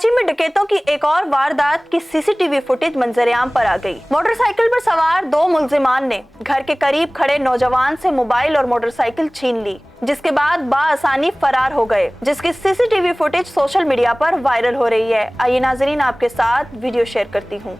कराची में डकैतों की एक और वारदात की सीसीटीवी फुटेज मंजरेआम पर आ गई। मोटरसाइकिल पर सवार दो मुलजिमान ने घर के करीब खड़े नौजवान से मोबाइल और मोटरसाइकिल छीन ली, जिसके बाद बाआसानी फरार हो गए, जिसकी सीसीटीवी फुटेज सोशल मीडिया पर वायरल हो रही है। आइए नाजरीन, आपके साथ वीडियो शेयर करती हूँ।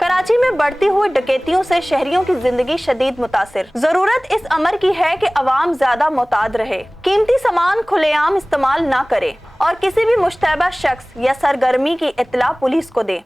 कराची में बढ़ती हुई डकैतियों से शहरियों की जिंदगी शदीद मुतासिर। जरूरत इस अमर की है कि अवाम ज्यादा मोहतात रहे, कीमती सामान खुलेआम इस्तेमाल ना करे और किसी भी मुश्तबा शख्स या सरगर्मी की इत्तला पुलिस को दे।